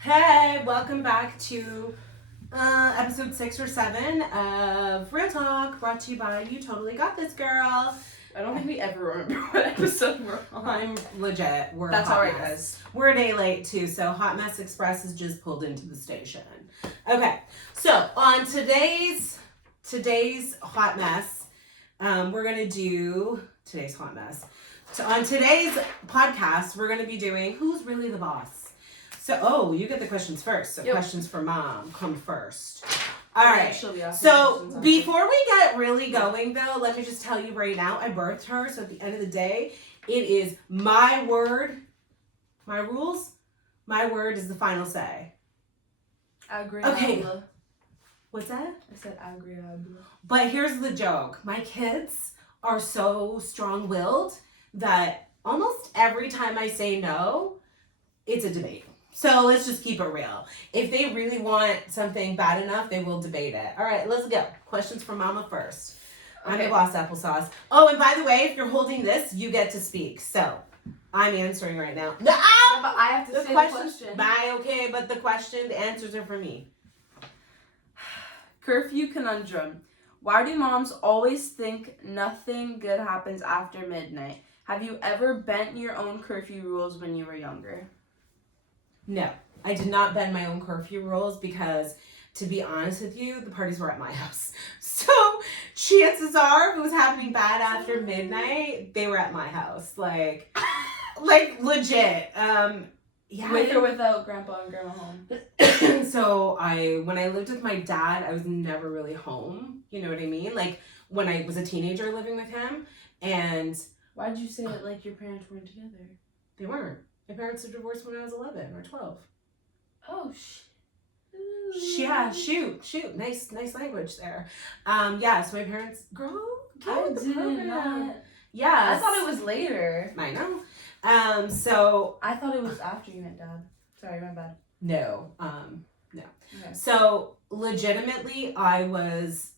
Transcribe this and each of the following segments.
Hey, welcome back to episode 6 or 7 of Real Talk, brought to you by You Totally Got This Girl. I don't think we ever remember what episode we're on. I'm legit. That's Hot alright, mess. guys. We're a day late too, so Hot Mess Express has just pulled into the station. Okay, so on today's Hot Mess, we're gonna do today's Hot Mess. So on today's podcast, we're gonna be doing Who's Really the Boss? So, you get the questions first. So, questions for mom come first. All right. So, before we get really going, though, let me just tell you right now, I birthed her. So, at the end of the day, it is my word, my rules. My word is the final say. Agreeable. Okay. What's that? I said agreeable. But here's the joke. My kids are so strong-willed that almost every time I say no, it's a debate. So let's just keep it real. If they really want something bad enough, they will debate it. All right, let's go. Questions for Mama first. I'm the boss, applesauce. Oh, and by the way, if you're holding this, you get to speak. So I'm answering right now. No, but I have to say the question. Bye, okay, but the answers are for me. Curfew conundrum. Why do moms always think nothing good happens after midnight? Have you ever bent your own curfew rules when you were younger? No, I did not bend my own curfew rules because, to be honest with you, the parties were at my house. So chances are, if it was happening bad after midnight, they were at my house. Like legit. Yeah. With or without grandpa and grandma home? So when I lived with my dad, I was never really home. You know what I mean? Like when I was a teenager living with him, and why did you say it like your parents weren't together? They weren't. My parents were divorced when I was 11 or 12. Oh, yeah, shoot. Nice language there. Yeah, so my parents, girl, I did not. Yeah. I thought it was later. I know. So. I thought it was after you met dad. Sorry, my bad. No. No. Okay. So, legitimately, I was,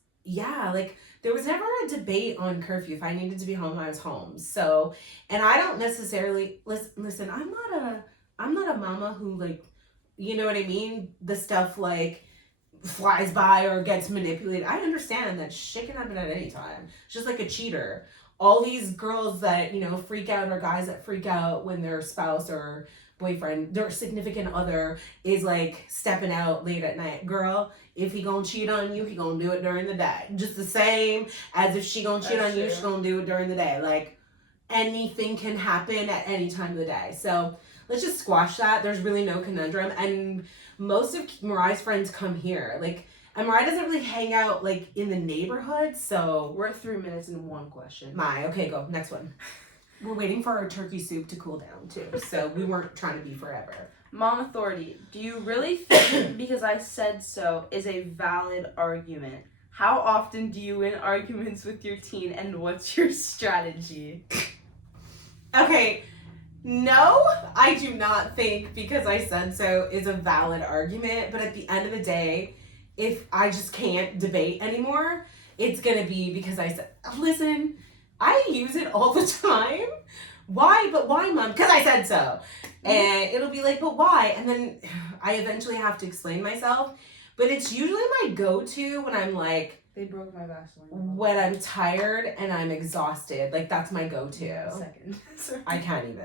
there was never a debate on curfew. If I needed to be home, I was home. So, and I don't necessarily listen. I'm not a mama who you know what I mean. The stuff flies by or gets manipulated. I understand that shit can happen at any time. It's just like a cheater. All these girls that freak out, or guys that freak out when their spouse or boyfriend, their significant other, is stepping out late at night. Girl, if he gonna cheat on you, he gonna do it during the day. Just the same as if she gonna cheat on you, she gonna do it during the day. Anything can happen at any time of the day. So let's just squash that. There's really no conundrum. And most of Mariah's friends come here. And Mariah doesn't really hang out in the neighborhood. So we're 3 minutes and one question. Okay, go. Next one. We're waiting for our turkey soup to cool down, too. So we weren't trying to be forever. Mom authority. Do you really think because I said so is a valid argument? How often do you win arguments with your teen, and what's your strategy? Okay. No, I do not think because I said so is a valid argument. But at the end of the day, if I just can't debate anymore, it's going to be because I said, listen, I use it all the time. Why? But why, Mom? Because I said so. And it'll be but why? And then I eventually have to explain myself. But it's usually my go-to when I'm they broke my Vaseline. When I'm tired and I'm exhausted. That's my go-to. Second. I can't even.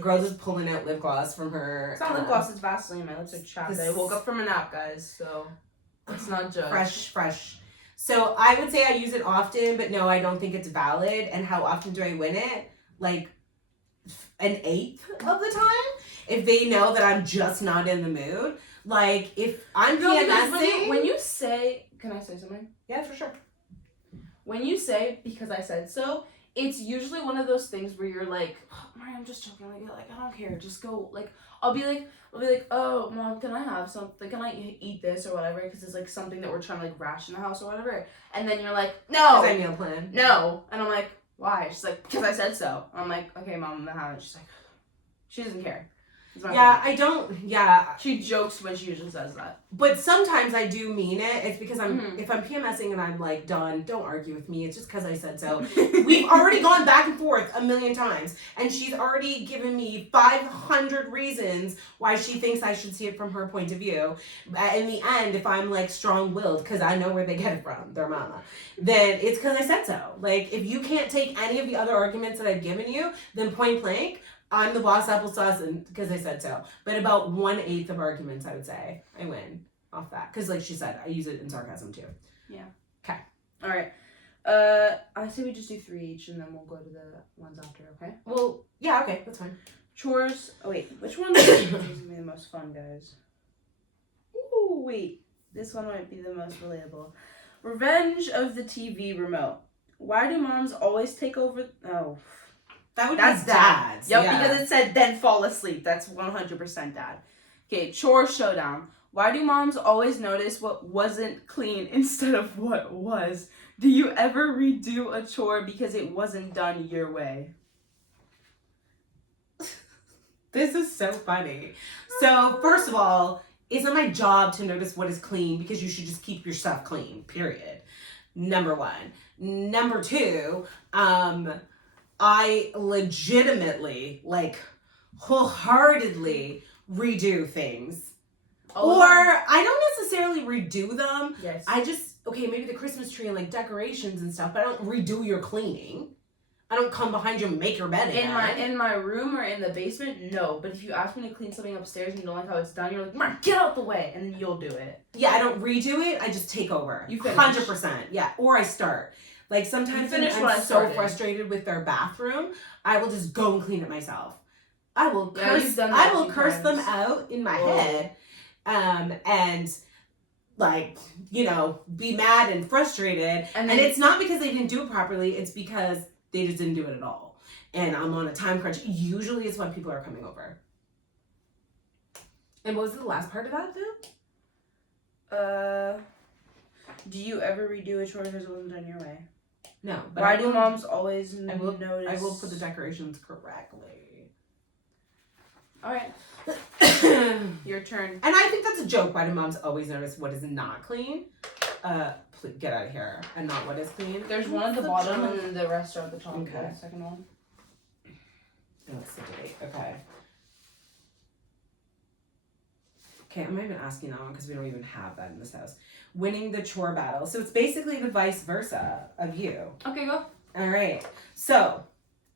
Girl just pulling out lip gloss from her. It's not lip gloss, it's Vaseline. My lips are chapped. I woke up from a nap, guys, so let's not judge. Fresh. So I would say I use it often, but no, I don't think it's valid. And how often do I win it? An eighth of the time. If they know that I'm just not in the mood. If I'm PMSing. When you say, can I say something? Yeah, for sure. When you say, because I said so, it's usually one of those things where you're oh, Maria, I'm just joking. I don't care. Just go. I'll be like, oh, Mom, can I have something? Can I eat this or whatever? Because it's something that we're trying to ration the house or whatever. And then you're no. Because I meal plan. No. And I'm why? She's because I said so. I'm okay, Mom, I'm gonna have it. She's she doesn't care. Is my Yeah, point. I don't. Yeah, She jokes when she usually says that. but sometimes I do mean it. It's because Mhm. if I'm PMSing and I'm like done, don't argue with me. It's just because I said so. We've already gone back and forth a million times, and she's already given me 500 reasons why she thinks I should see it from her point of view. In the end, if I'm like strong-willed, because I know where they get it from, their mama, then it's because I said so. Like, if you can't take any of the other arguments that I've given you, then point blank, I'm the boss applesauce, and because I said so. But about 1/8 of arguments, I would say, I win off that. Because, like she said, I use it in sarcasm too. Yeah. Okay. All right. I say we just do 3 each, and then we'll go to the ones after. Okay. Well, yeah, okay, that's fine. Chores. Oh wait, which one is gonna be the most fun, guys? Ooh, wait. This one might be the most relatable. Revenge of the TV remote. Why do moms always take over? Oh. That would That's be dad's. Yep, yeah. because it said then fall asleep. That's 100% dad. Okay, chore showdown. Why do moms always notice what wasn't clean instead of what was? Do you ever redo a chore because it wasn't done your way? This is so funny. So, first of all, it's not my job to notice what is clean because you should just keep your stuff clean, period. Number one. Number two, I legitimately, like, wholeheartedly redo things. Or I don't necessarily redo them. Yes. I just, okay, maybe the Christmas tree and like decorations and stuff, but I don't redo your cleaning. I don't come behind you and make your bed again. in my room or in the basement, no. But if you ask me to clean something upstairs and you don't like how it's done, you're like, Mark, get out the way, and then you'll do it. Yeah, I don't redo it. I just take over. You finish. 100%. Yeah, or I start. Like sometimes when I'm so frustrated with their bathroom, I will just go and clean it myself. I will curse. I will curse them out in my head, and like be mad and frustrated. And it's not because they didn't do it properly. It's because they just didn't do it at all. And I'm on a time crunch. Usually, it's when people are coming over. And what was the last part of that, Phil? Do you ever redo a chore because it wasn't done your way? No. But why do moms always notice? I will put the decorations correctly. All right. Your turn. And I think that's a joke. Why do moms always notice what is not clean? Please get out of here. And not what is clean. There's one at the bottom and then the rest are at the top. Okay. The second one. Oh, it's the date. Okay. Okay, I'm not even asking that one because we don't even have that in this house. Winning the chore battle. So it's basically the vice versa of you. Okay, go. All right. So,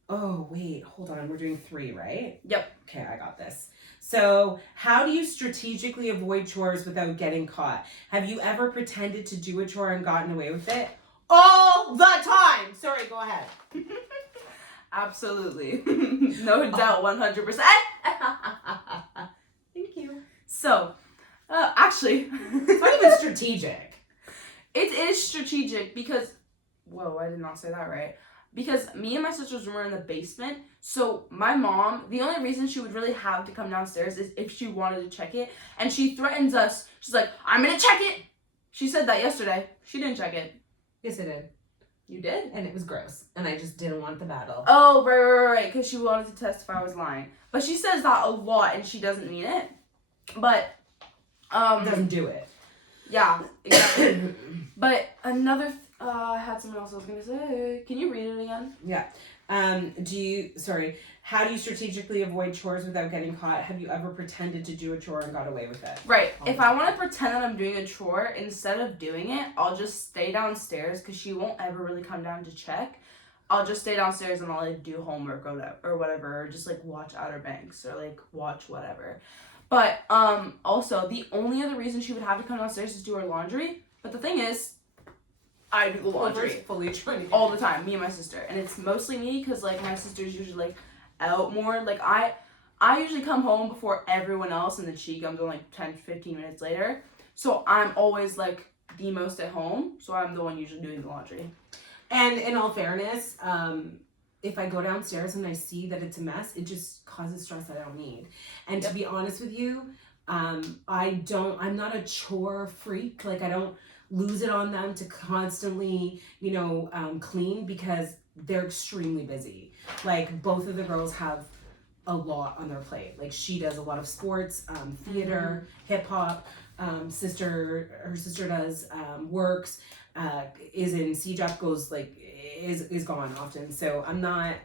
oh, wait, hold on. We're doing 3, right? Yep. Okay, I got this. So, how do you strategically avoid chores without getting caught? Have you ever pretended to do a chore and gotten away with it? All the time. Sorry, go ahead. Absolutely. No doubt, 100%. Thank you. So, actually, It's not even strategic. It is strategic because, whoa, I did not say that right. Because me and my sister's room are in the basement, so my mom, the only reason she would really have to come downstairs is if she wanted to check it, and she threatens us. She's like, I'm gonna check it! She said that yesterday. She didn't check it. Yes, I did. You did? And it was gross. And I just didn't want the battle. Oh, right, because she wanted to testify I was lying. But she says that a lot, and she doesn't mean it. But, Doesn't do it. yeah, exactly. But another, I had something else I was gonna say. Can you read it again? Yeah. How do you strategically avoid chores without getting caught? Have you ever pretended to do a chore and got away with it? Right. If I want to pretend that I'm doing a chore, instead of doing it, I'll just stay downstairs because she won't ever really come down to check. I'll just stay downstairs and I'll like do homework or whatever, or just like watch Outer Banks or like watch whatever. But also the only other reason she would have to come downstairs is do her laundry. But the thing is, I do the laundry fully trained all the time, me and my sister, and it's mostly me because like my sister's usually like out more. Like I usually come home before everyone else, and then she comes in like 10-15 minutes later. So I'm always like the most at home. So I'm the one usually doing the laundry. And in all fairness, if I go downstairs and I see that it's a mess, it just causes stress that I don't need. And to be honest with you, I'm not a chore freak. Like I don't lose it on them to constantly, clean because they're extremely busy. Like both of the girls have a lot on their plate. Like she does a lot of sports, theater, hip hop. Her sister does works, is in CJEP, goes like is gone often. So I'm not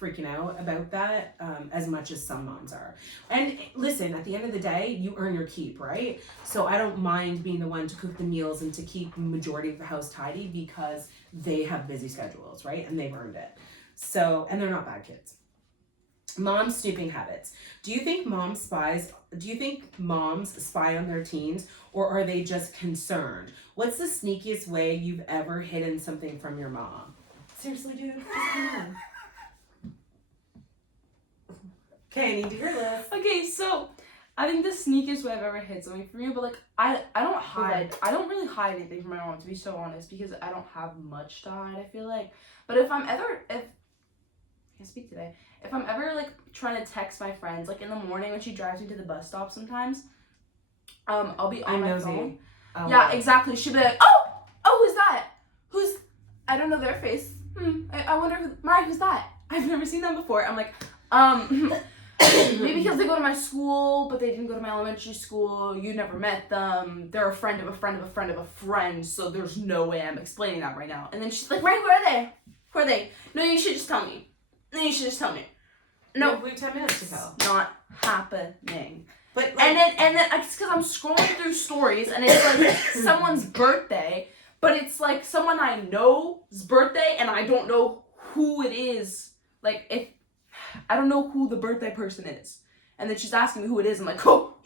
freaking out about that as much as some moms are. And listen, at the end of the day, you earn your keep, right? So I don't mind being the one to cook the meals and to keep the majority of the house tidy because they have busy schedules, right? And they've earned it. So, and they're not bad kids. Mom snooping habits. Do you think moms spy on their teens, or are they just concerned? What's the sneakiest way you've ever hidden something from your mom? Seriously, dude, just come on. Okay, I need to hear this. Okay, so I think the sneakiest way I've ever hid something from you, but like I don't hide. I don't really hide anything from my mom, to be so honest, because I don't have much to hide, I feel like. But if I can't speak today. If I'm ever like trying to text my friends, like in the morning when she drives me to the bus stop sometimes, I'll be on my phone. Oh, yeah, exactly. She'll be like, who's that? I don't know their face. I wonder who's that? I've never seen them before. I'm like, maybe because they go to my school, but they didn't go to my elementary school. You never met them. They're a friend of a friend of a friend of a friend, so there's no way I'm explaining that right now. And then she's like, right, who are they? Who are they? No, you should just tell me. No, we have 10 minutes to tell. Not happening. But like, and then it's because I'm scrolling through stories and it's like someone's birthday, but it's like someone I know's birthday and I don't know who it is. Like if I don't know who the birthday person is, and then she's asking me who it is. I'm like, oh,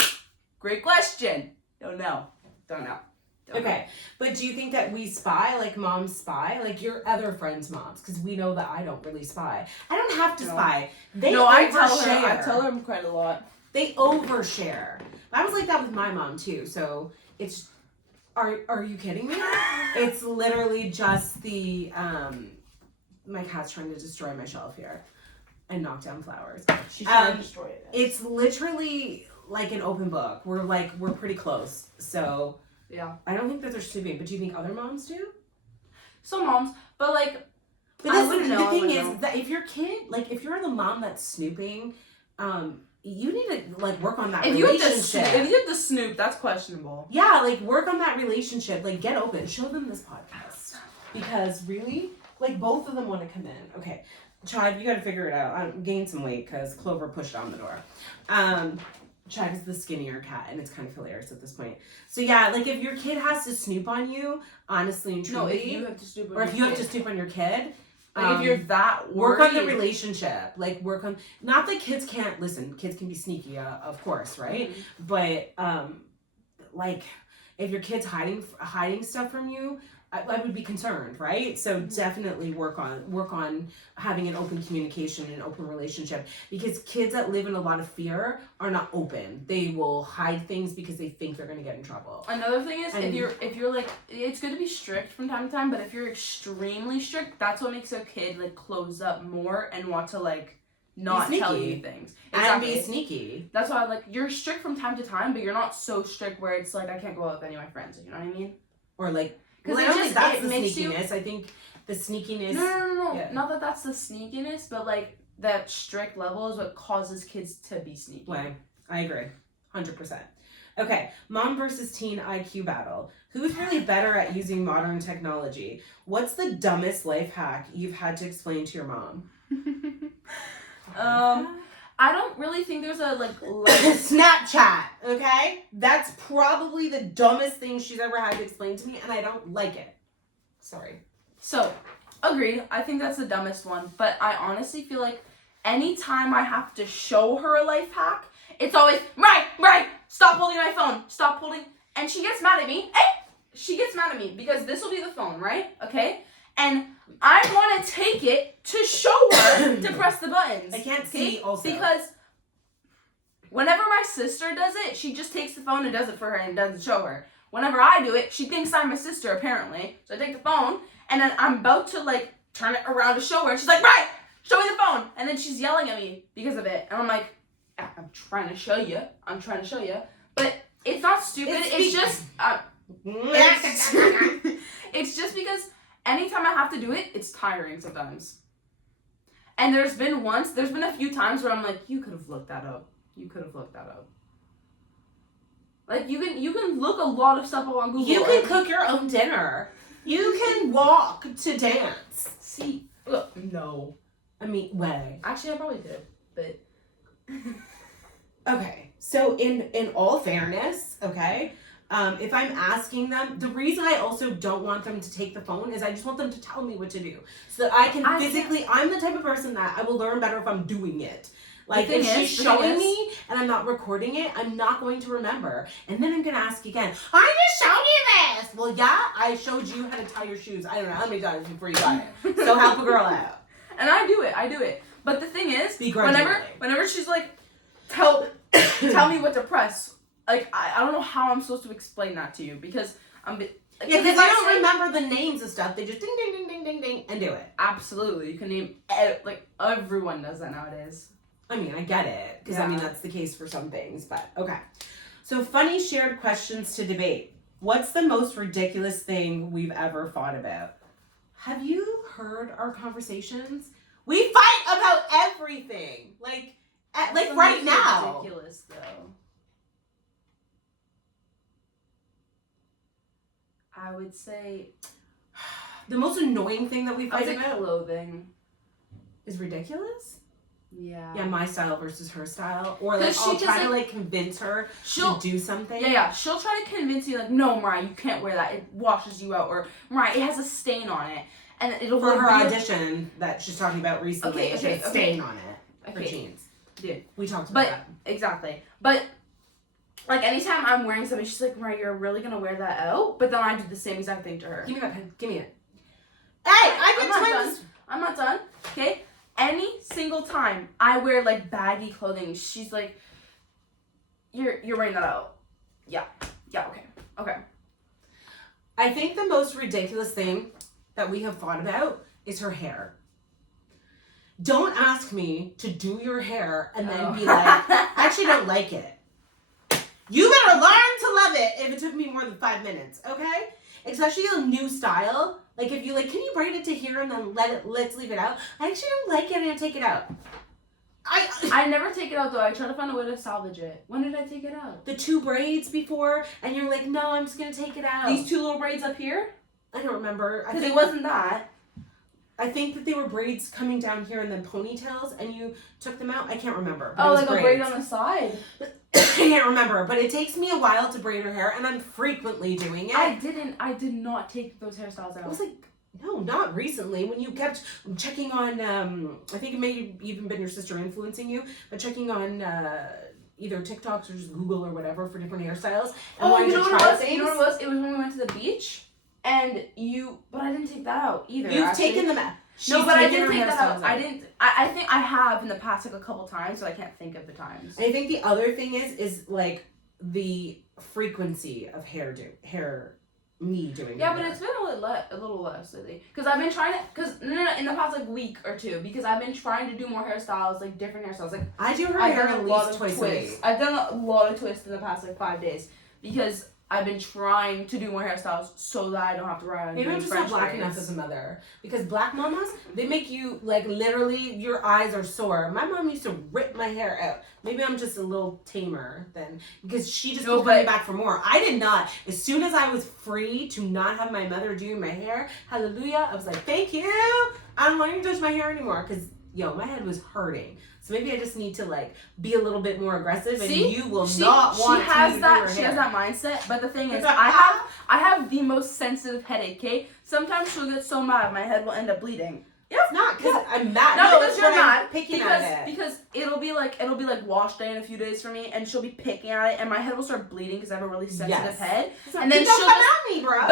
great question. Don't know. Okay, but do you think that we spy, like moms spy, like your other friends' moms? Because we know that I don't really spy. I don't have to spy. I tell her quite a lot. They overshare. I was like that with my mom too. So it's, are you kidding me? It's literally just the my cat's trying to destroy my shelf here and knock down flowers. She's trying to destroy it. It's literally like an open book. We're pretty close. So. Yeah. I don't think that they're snooping, but do you think other moms do? Some moms, but like, but the thing is that if your kid, like, if you're the mom that's snooping, you need to like work on that relationship. If you have to snoop, that's questionable. Yeah, like work on that relationship. Like get open. Show them this podcast because really, like both of them want to come in. Okay, Chad, you got to figure it out. Gain some weight because Clover pushed on the door. Chad is the skinnier cat, and it's kind of hilarious at this point. So yeah, like if your kid has to snoop on you, honestly and truly, if you have to snoop on or if you have to snoop on your kid, like if you're that worried, work on the relationship. Like work on, not that kids can't listen. Kids can be sneaky, of course, right? Mm-hmm. But like if your kid's hiding stuff from you, I would be concerned, right? So definitely work on having an open communication and an open relationship, because kids that live in a lot of fear are not open. They will hide things because they think they're going to get in trouble. Another thing is if you're like, it's good to be strict from time to time, but if you're extremely strict, that's what makes a kid like close up more and want to like not tell you things. Exactly. And be sneaky. That's why like you're strict from time to time, but you're not so strict where it's like I can't go out with any of my friends. You know what I mean? Or like. Because that's the sneakiness. I think the sneakiness. No. Yeah. Not that that's the sneakiness, but like that strict level is what causes kids to be sneaky. Right. I agree. 100%. Okay. Mom versus teen IQ battle. Who's really better at using modern technology? What's the dumbest life hack you've had to explain to your mom? I don't really think there's a like Snapchat, okay? That's probably the dumbest thing she's ever had to explain to me, and I don't like it. Sorry. So, agreed. I think that's the dumbest one, but I honestly feel like anytime I have to show her a life hack, it's always, right, stop holding my phone, stop holding, and she gets mad at me. She gets mad at me because this will be the phone, right? Okay? And I want to take it to show her to press the buttons. I can't see also. Because whenever my sister does it, she just takes the phone and does it for her and doesn't show her. Whenever I do it, she thinks I'm my sister apparently. So I take the phone and then I'm about to like turn it around to show her. And she's like, right, show me the phone. And then she's yelling at me because of it. And I'm like, I'm trying to show you. But it's not stupid. It's just... it's just because... anytime I have to do it, it's tiring sometimes. And there's been a few times where I'm like, you could have looked that up. Like, you can look a lot of stuff up on Google. You can cook your own dinner. You can walk to dance. See, no. I mean, way. Actually, I probably did, but... Okay, so in all fairness, okay, if I'm asking them, the reason I also don't want them to take the phone is I just want them to tell me what to do. So that I can physically, I'm the type of person that I will learn better if I'm doing it. Like, if she's showing me and I'm not recording it, I'm not going to remember. And then I'm going to ask again, I just showed you this! Well, yeah, I showed you how to tie your shoes. I don't know how many times before you got it. So help a girl out. And I do it. But the thing is, Begrudgingly. whenever she's like, tell me what to press, like, I don't know how I'm supposed to explain that to you, because yeah, because they don't remember the names of stuff. They just ding, ding, ding, ding, ding, ding, and do it. Absolutely. You can name, like, everyone does that nowadays. I mean, I get it, because I mean, that's the case for some things, but okay. So, funny shared questions to debate. What's the most ridiculous thing we've ever fought about? Have you heard our conversations? We fight about everything. Like right now. Ridiculous, though. I would say the most annoying thing that we fight about clothing is ridiculous. Yeah. Yeah, my style versus her style, or like I'll try to like convince her to do something. Yeah. She'll try to convince you, like, no, Mariah, you can't wear that. It washes you out, or Mariah, it has a stain on it, and it'll for her audition that she's talking about recently. She had a stain on it. Her jeans. Dude, we talked about that. Exactly, but. Like, anytime I'm wearing something, she's like, Mariah, you're really gonna wear that out? But then I do the same exact thing to her. Give me that pen. Give me it. Hey, I'm not done. Okay? Any single time I wear, like, baggy clothing, she's like, you're wearing that out. Yeah, okay. I think the most ridiculous thing that we have fought about is her hair. Don't ask me to do your hair and then be like, I actually don't like it. You better learn to love it if it took me more than 5 minutes, okay? Especially a new style. Like, if you like, can you braid it to here and then let's leave it out? I actually don't like it and I take it out. I never take it out, though. I try to find a way to salvage it. When did I take it out? The 2 braids before, and you're like, no, I'm just going to take it out. These 2 little braids up here? I don't remember. Because it wasn't that. I think that they were braids coming down here and then ponytails, and you took them out. I can't remember. Oh, like braids. A braid on the side? I can't remember, but it takes me a while to braid her hair, and I'm frequently doing it. I did not take those hairstyles out. I was like, no, not recently. When you kept checking on, I think it may have even been your sister influencing you, but checking on either TikToks or just Google or whatever for different hairstyles. And you know what it was? You know what it was? It was when we went to the beach, but I didn't take that out either. You've taken them out. No, but I didn't take that out. I think I have in the past, like, a couple times, but I can't think of the times. And I think the other thing is like the frequency of me doing Yeah, but it's been a little less lately. Because I've been trying to, in the past, like, week or two, because I've been trying to do more hairstyles, like, different hairstyles. Like, I do her hair at least twice a week. I've done a lot of twists in the past, like, 5 days, because I've been trying to do more hairstyles so that I don't have to ride on Maybe I'm just not black enough as a mother. Because black mamas, they make you, like, literally, your eyes are sore. My mom used to rip my hair out. Maybe I'm just a little tamer then. Because she just keeps coming back for more. I did not. As soon as I was free to not have my mother doing my hair, hallelujah, I was like, thank you. I don't want you to touch my hair anymore. Because, my head was hurting. So maybe I just need to, like, be a little bit more aggressive, and you will not want to do her hair. She has that mindset, but the thing is, I have the most sensitive headache, okay? Sometimes she'll get so mad, my head will end up bleeding. Yeah. It's not because I'm mad. Not because you're mad. Picking at it. Because it'll be like wash day in a few days for me, and she'll be picking at it, and my head will start bleeding because I have a really sensitive head. And then she'll come at me, bro.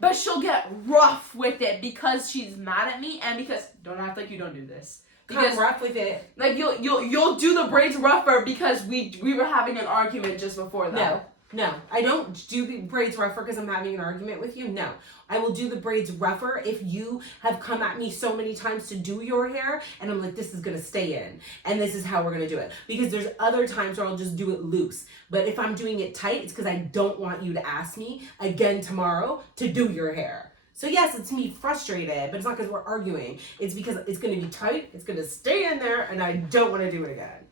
But she'll get rough with it because she's mad at me, and because don't act like you don't do this. Because rough with it. Like you'll do the braids rougher because we were having an argument just before that. No, I don't do the braids rougher because I'm having an argument with you. No, I will do the braids rougher if you have come at me so many times to do your hair, and I'm like, this is gonna stay in, and this is how we're gonna do it. Because there's other times where I'll just do it loose. But if I'm doing it tight, it's because I don't want you to ask me again tomorrow to do your hair. So yes, it's me frustrated, but it's not because we're arguing. It's because it's going to be tight. It's going to stay in there, and I don't want to do it again.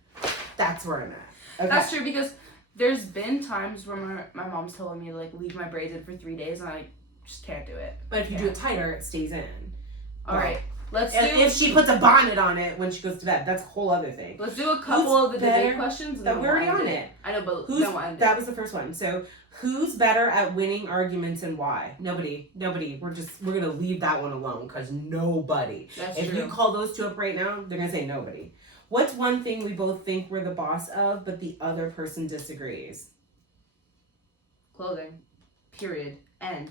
That's where I'm at. Okay. That's true, because there's been times where my mom's telling me to like leave my braids in for 3 days, and I just can't do it. But if you do it tighter, it stays in. All right, let's do. If she puts a bonnet on it when she goes to bed, that's a whole other thing. Let's do a couple of the debate questions. And That then we're already we'll on end it. I know, but Who's then we'll end that it. was the first one. So who's better at winning arguments and why? Nobody. We're gonna leave that one alone because nobody. That's If true. you call those two up right now, they're gonna say nobody. What's one thing we both think we're the boss of, but the other person disagrees? Clothing. Period. End.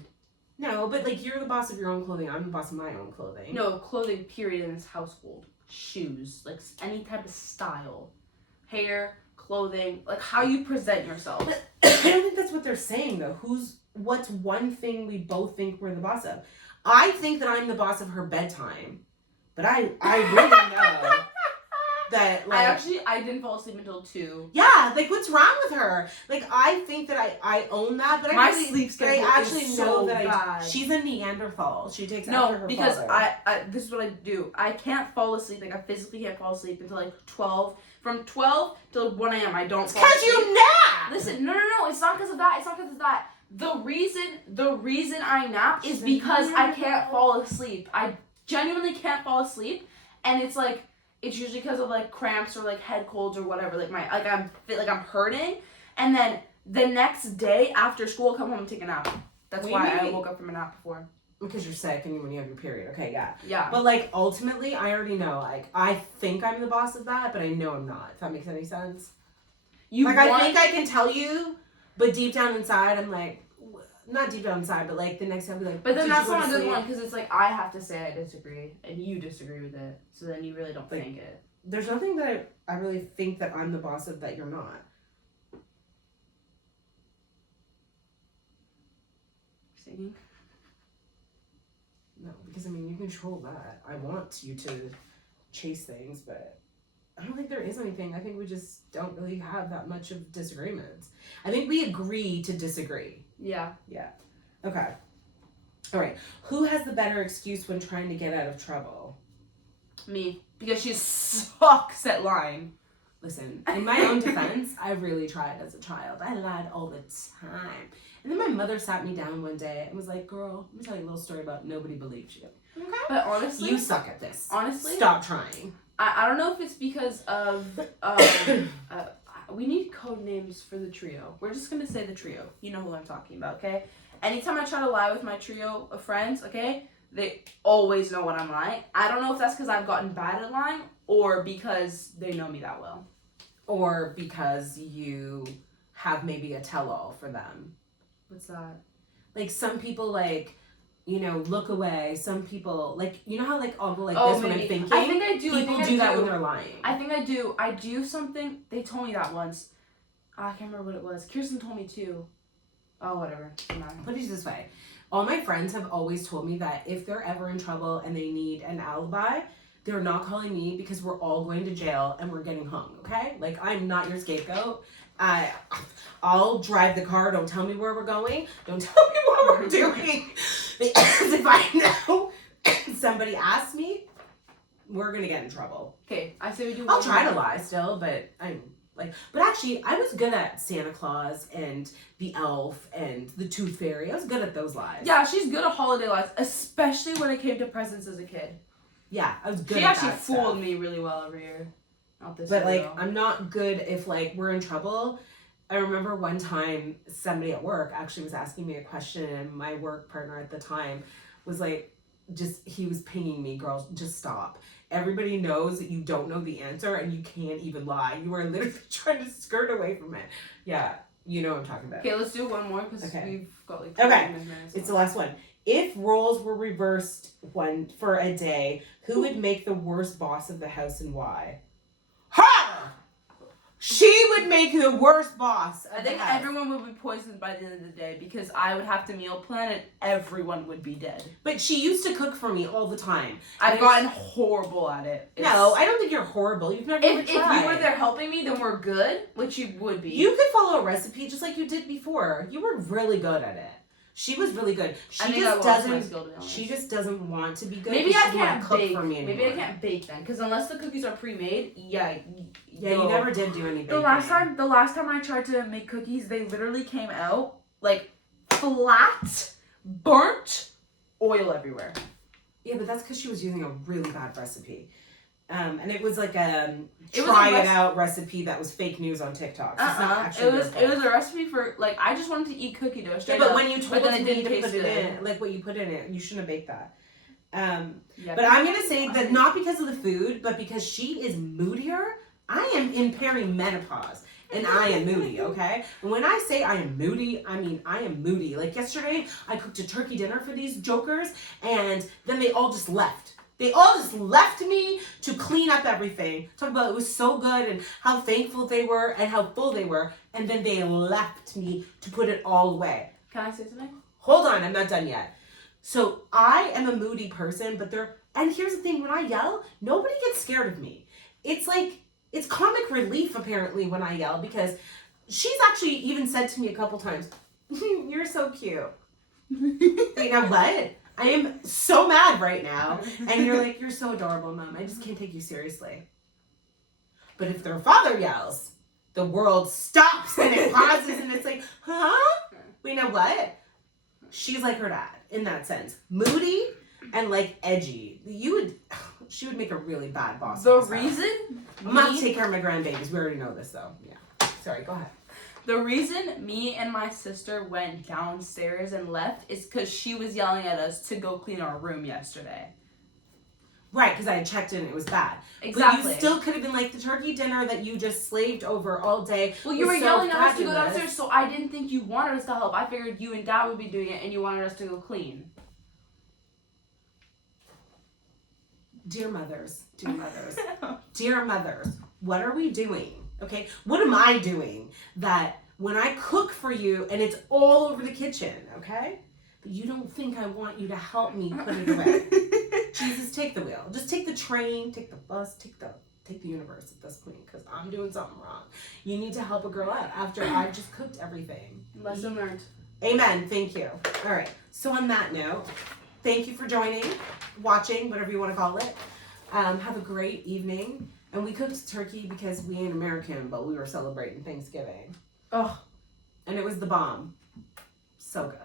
No, but like you're the boss of your own clothing. I'm the boss of my own clothing. No, clothing. Period in this household. Shoes, like any type of style, hair, clothing, like how you present yourself. I don't think that's what they're saying though. What's one thing we both think we're the boss of? I think that I'm the boss of her bedtime, but I really know that like I didn't fall asleep until 2. yeah, like what's wrong with her? Like I think that I own that, but My I really, sleep but schedule I actually is know so that bad. she's a Neanderthal. She takes after No, her because father. I this is what I do. I can't fall asleep. Like I physically can't fall asleep until like 12. From 12 till 1 a.m. I don't fall because asleep. you nap. Listen, no. It's not because of that. It's not because of that. The reason I nap is because I can't fall asleep. I genuinely can't fall asleep, and it's like it's usually because of like cramps or like head colds or whatever. Like I'm hurting, and then the next day after school, I'll come home and take a nap. That's why I woke up from a nap before. Because you're sick and when you have your period. Okay, yeah. Yeah. But like ultimately, I already know. Like I think I'm the boss of that, but I know I'm not. If that makes any sense. I think I can tell you, but deep down inside, I'm like, not deep down inside, but like the next time, I'll be like. But then "Did that's you go not to a good sleep?" one because it's like I have to say I disagree and you disagree with it, so then you really don't Like, think it. There's nothing that I really think that I'm the boss of that you're not. Singing. No, because I mean you control that. I want you to chase things, but I don't think there is anything. I think we just don't really have that much of disagreements. I think we agree to disagree. Yeah. Okay. All right. Who has the better excuse when trying to get out of trouble? Me. Because she sucks at lying. Listen, in my own defense, I really tried as a child. I lied all the time. And then my mother sat me down one day and was like, girl, let me tell you a little story about nobody believed you. Okay. But honestly, You suck at this. honestly, Stop trying. I don't know if it's because of we need code names for the trio. We're just gonna say the trio. You know who I'm talking about, okay? Anytime I try to lie with my trio of friends, okay, they always know when I'm lying. I don't know if that's because I've gotten bad at lying or because they know me that well. Or because you have maybe a tell-all for them. What's that? Like some people like, you know, look away. Some people like, you know how like I'll go like Oh, this when I'm maybe. thinking? I think I do. People do that when they're lying. I think I do. I do something. They told me that once. I can't remember what it was. Kirsten told me too. Oh, whatever. Put it this way. All my friends have always told me that if they're ever in trouble and they need an alibi, they're not calling me because we're all going to jail and we're getting hung, okay? Like, I'm not your scapegoat. I'll drive the car. Don't tell me where we're going. Don't tell me what we're doing. Because if I know somebody asks me, we're going to get in trouble. Okay, I say we do. I'll try to lie still, but I'm like, but actually, I was good at Santa Claus and the elf and the tooth fairy. I was good at those lies. Yeah, she's good at holiday lies, especially when it came to presents as a kid. Yeah, I was good She at actually that fooled stuff. me really well every year. Not this But year, like, though. I'm not good if like we're in trouble. I remember one time somebody at work actually was asking me a question, and my work partner at the time was like, he was pinging me, girl, just stop. Everybody knows that you don't know the answer and you can't even lie. You are literally trying to skirt away from it. Yeah, you know what I'm talking about. Okay, let's do one more because Okay. we've got like Okay. 20 minutes. It's the last one. If roles were reversed for a day, who would make the worst boss of the house and why? Her! She would make the worst boss of I the think house. everyone would be poisoned by the end of the day because I would have to meal plan and everyone would be dead. But she used to cook for me all the time. I've And gotten horrible at it. No, I don't think you're horrible. You've never really If you tried. were there helping me, then we're good, which you would be. You could follow a recipe just like you did before. You were really good at it. She was really good. I She think just I lost my doesn't. skill, to be honest. She just doesn't want to be good. Maybe she I doesn't wanna can't cook bake. for me anymore. Maybe I can't bake then, because unless the cookies are pre-made, Yeah, you never did do any baking. The last time I tried to make cookies, they literally came out like flat, burnt, oil everywhere. Yeah, but that's because she was using a really bad recipe. And it was like a It was try a it out recipe that was fake news on TikTok. So it's not actually It was their fault. a recipe for like I just wanted to eat cookie dough Yeah, straight but up. when you told then it me didn't to taste put it good. in, like what you put in it, you shouldn't have baked that. Yeah, But I'm gonna say that not because of the food, but because she is moodier. I am in perimenopause. And I am moody, okay? And when I say I am moody, I mean I am moody. Like yesterday, I cooked a turkey dinner for these jokers, and then they all just left. They all just left me to clean up everything. Talk about it was so good and how thankful they were and how full they were. And then they left me to put it all away. Can I say something? Hold on, I'm not done yet. So I am a moody person, and here's the thing, when I yell, nobody gets scared of me. It's like, it's comic relief apparently when I yell, because she's actually even said to me a couple times, you're so cute. You know what? I am so mad right now. And you're like, you're so adorable, Mom. I just can't take you seriously. But if their father yells, the world stops and it pauses and it's like, huh? You know what? She's like her dad in that sense. Moody and like edgy. She would make a really bad boss. The of this house. reason I'm not to take care of my grandbabies. We already know this though. Yeah. Sorry, go ahead. The reason me and my sister went downstairs and left is because she was yelling at us to go clean our room yesterday. Right, because I had checked in and it was bad. Exactly. But you still could have been like the turkey dinner that you just slaved over all day. Well, you was were so yelling at us to go fabulous. downstairs, so I didn't think you wanted us to help. I figured you and Dad would be doing it, and you wanted us to go clean. Dear mothers, dear mothers, what are we doing? Okay, what am I doing that when I cook for you and it's all over the kitchen, okay? But you don't think I want you to help me put it away. Jesus, take the wheel. Just take the train, take the bus, take the universe at this point, because I'm doing something wrong. You need to help a girl out after I just cooked everything. Lesson learned. Amen. Thank you. All right. So on that note, thank you for joining, watching, whatever you want to call it. Have a great evening. And we cooked turkey because we ain't American, but we were celebrating Thanksgiving. Oh. And it was the bomb. So good.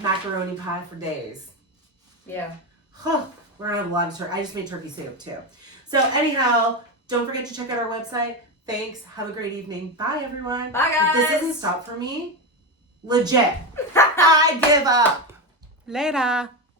Macaroni pie for days. Yeah. Huh. We're gonna have a lot of turkey. I just made turkey soup too. So anyhow, don't forget to check out our website. Thanks. Have a great evening. Bye everyone. Bye, guys. If this doesn't stop for me, legit, I give up. Later.